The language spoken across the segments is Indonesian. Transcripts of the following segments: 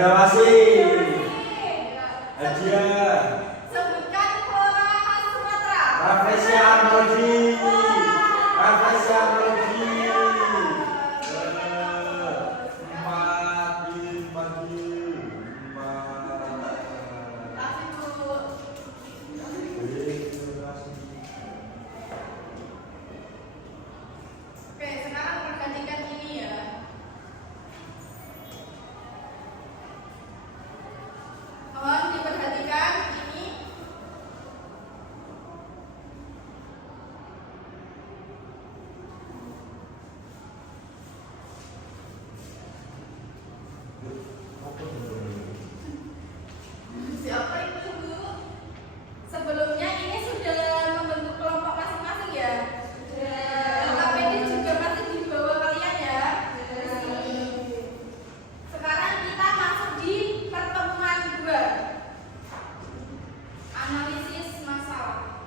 Cendrawasih. Hadiah. Sebutkan flora khas Sumatera. Rafflesia arnoldi. Rafflesia arnoldi. Oke, sekarang perhatikan ini ya. Mohon diperhatikan ini. Siapa itu Bu? Sebelumnya ini sudah membentuk kelompok masing-masing ya? Sudah. KPD juga masih di bawah kalian ya? Sekarang kita masuk di pertemuan 2. Analisis masalah.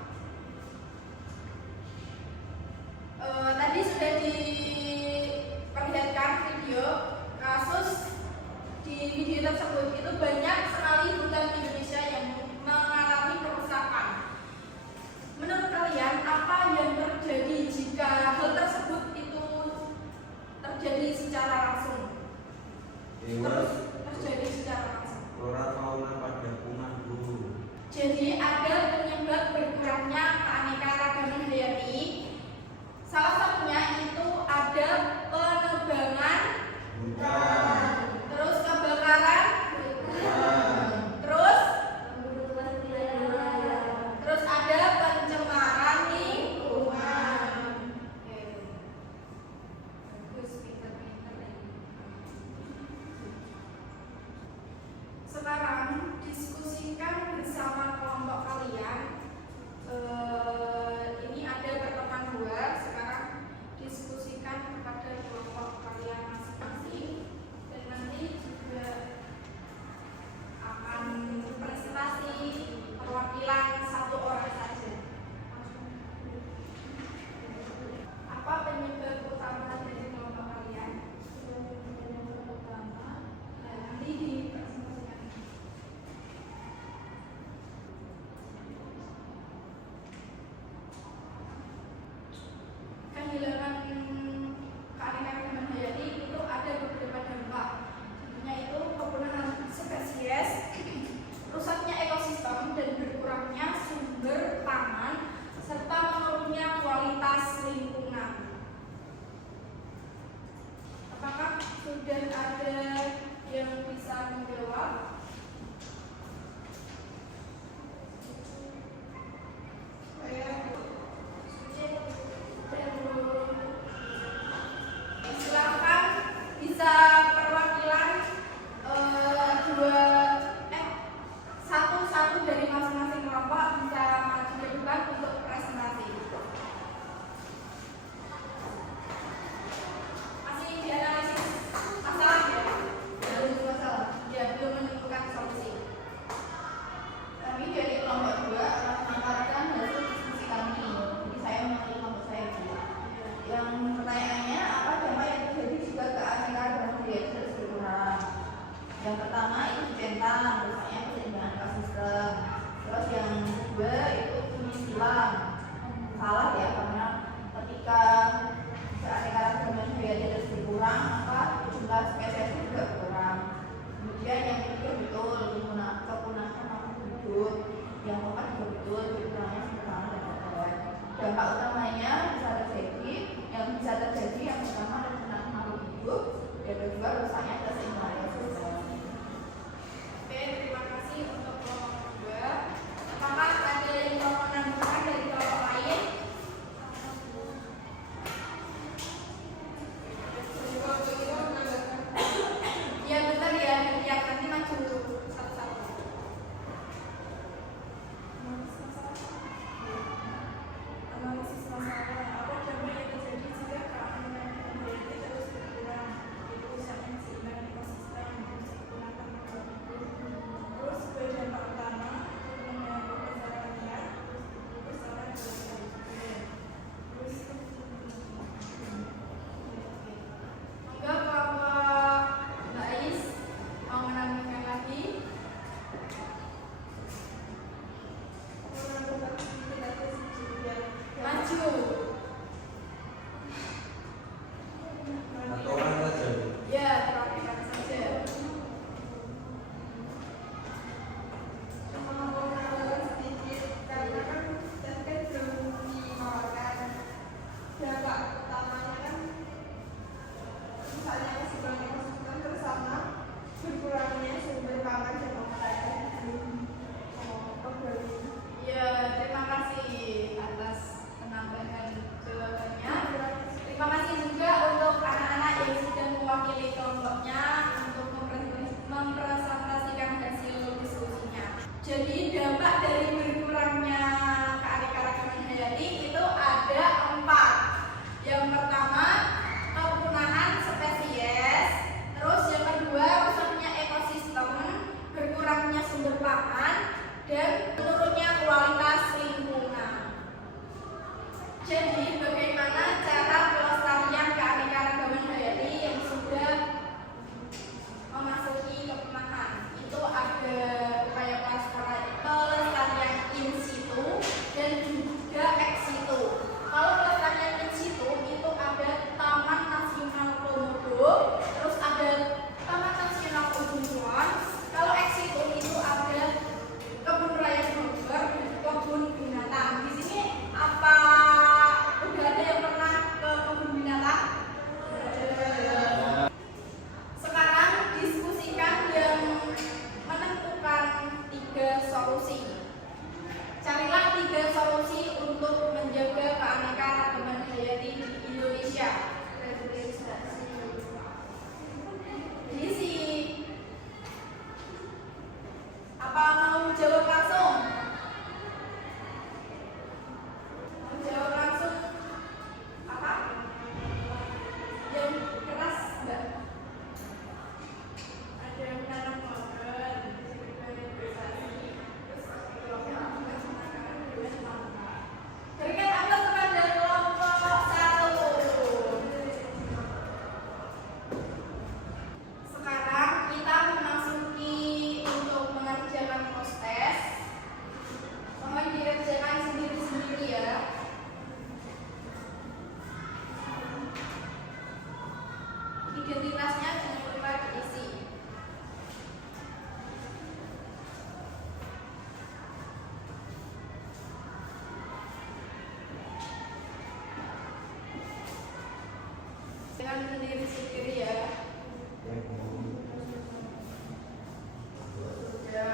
Tadi sudah diperlihatkan video kasus. Di video tersebut itu banyak sekali hutan Indonesia yang mengalami kerusakan. Menurut kalian apa yang terjadi jika hal tersebut itu terjadi secara langsung? Terjadi secara langsung. Flora fauna pada punah dulu. Jadi ada penyebab berkurangnya keanekaragaman hayati. Salah satunya itu ada penebangan Hutan. terus kebakaran, terus ada pencemaran lingkungan. Oke. Bagus, pinter-pinter ini. Sekarang diskusikan bersama kelompok kalian. Ini ada pertemuan 2. Sekarang diskusikan kepada kelompok kalian masing-masing. Indonesia. Diisi. Apa mau jawab langsung? Mau jawab langsung? Apa? Yang keras enggak? Ada yang menanam pohon, berikan aplaus kepada kelompok 1. Sekarang kita memasuki untuk mengerjakan proses. Mohon dikerjakan sendiri-sendiri ya. Identitasnya jangan lupa diisi. Jangan sendiri-sendiri ya. Ya.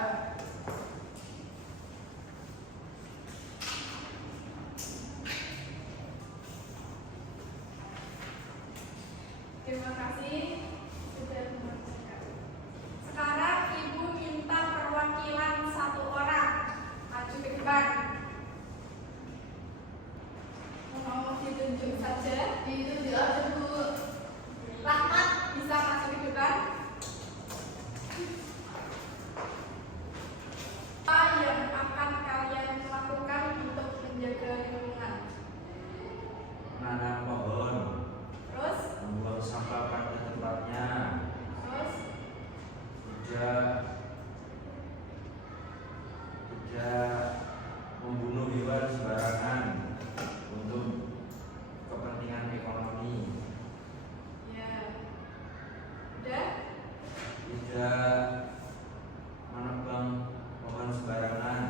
Terima kasih sudah mengerjakan. Sekarang Ibu minta perwakilan 1 orang maju ke depan. Mau ditunjuk saja, ditunjuk aja Bu. Rahmat bisa maju ke depan. Apa yang akan kalian lakukan untuk menjaga lingkungan? Menanam pohon, Terus, membuang sampah pada tempatnya, terus, tidak membunuh hewan sembarangan untuk kepentingan ekonomi, ya, udah. tidak menebang pohon sembarangan.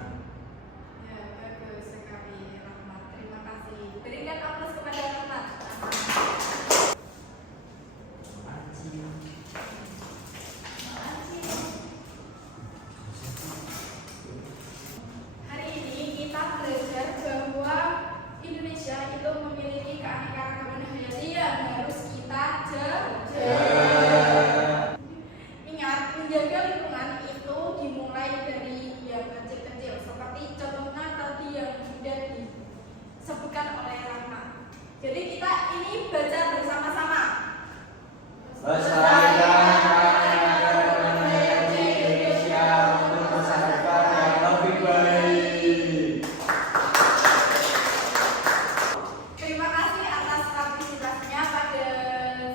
Ya, bagus sekali Rahmat. Terima kasih. Berikan aplaus kepada Rahmat. Hari ini kita belajar bahwa Indonesia itu memiliki keanekaragaman hayati yang harus kita jaga. Ingat, menjaga lingkungan itu dimulai dari yang kecil-kecil, seperti contohnya tadi yang sudah disebutkan oleh Rahma. Jadi kita ini baca bersama-sama. Lestarikan keanekaragaman hayati Indonesia untuk masa depan yang lebih baik. Terima kasih atas partisipasinya pada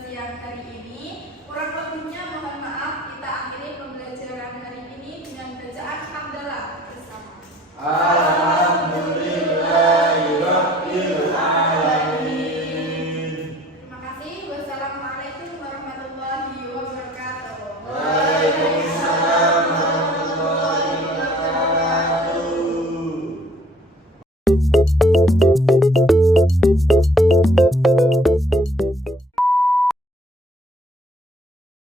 siang hari ini. Kurang lebihnya mohon maaf. Kita akhiri pembelajaran hari ini dengan bacaan hamdalah bersama. Alhamdulillahirabbil alamin. Terima kasih. Wassalamualaikum warahmatullahi wabarakatuh. Waalaikumsalam warahmatullahi wabarakatuh.